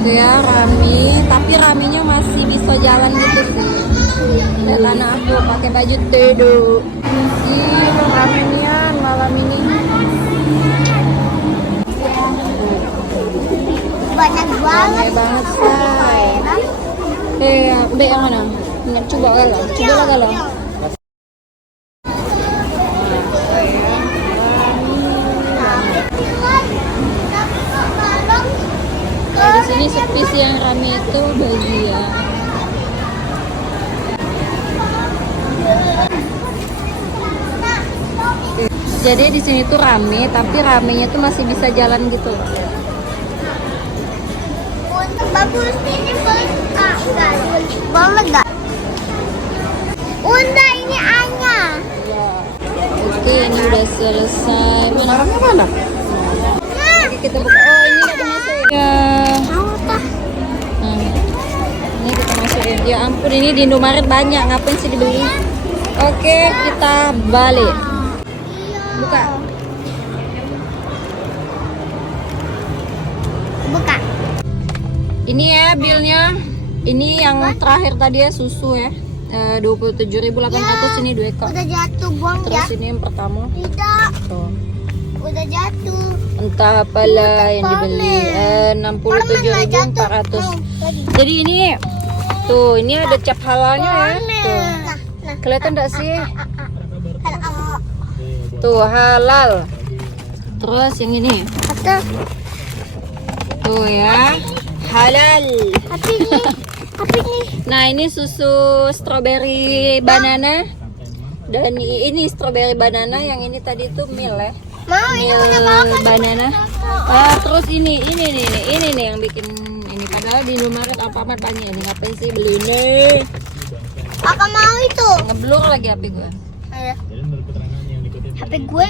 Tuh ya, rame, tapi ramenya masih bisa jalan gitu sih. Lihat anak aku pakai baju tedo. Ih, ramenya malam ini. Banyak banget. Rame banget, say. Be yang mana? Nak coba galau. Coba lah galau. Di sini sepi sih, yang rame itu bagian. Jadi di sini tuh rame, tapi ramenya tuh masih bisa jalan gitu. Bagus ini boleh nggak? Unda ini Anya. Oke, ini udah selesai. Barangnya mana? Oke, kita buka. Oh, ini udah dimasukin. Ya. Ini kita masukin. Ya ampun, ini di Indomaret banyak. Ngapain sih dibeli? Oke, kita balik. Buka. Buka. Ini ya bilnya. Ini yang terakhir tadi ya, susu ya. 27.800, ini 2 ekor. Udah jatuh, buang ya. Terus ini yang pertama. Tidak. Tuh. Udah jatuh. Entah apalah yang dibeli. 67.400. Jadi ini tuh, ini ada cap halalnya ya. Tuh. Kelihatan enggak sih? Tuh, halal. Terus yang ini. Tuh ya. Halal. Tapi ini. Nah, ini susu strawberry banana. Dan ini strawberry banana, yang ini tadi tuh mil ya. Mau ini Mil banana. Terus ini nih yang bikin ini, padahal di Indomaret Alfamart banyak nih. Ngapain sih beli ini? Kakak mau itu. Ngeblur lagi HP gue. HP gue.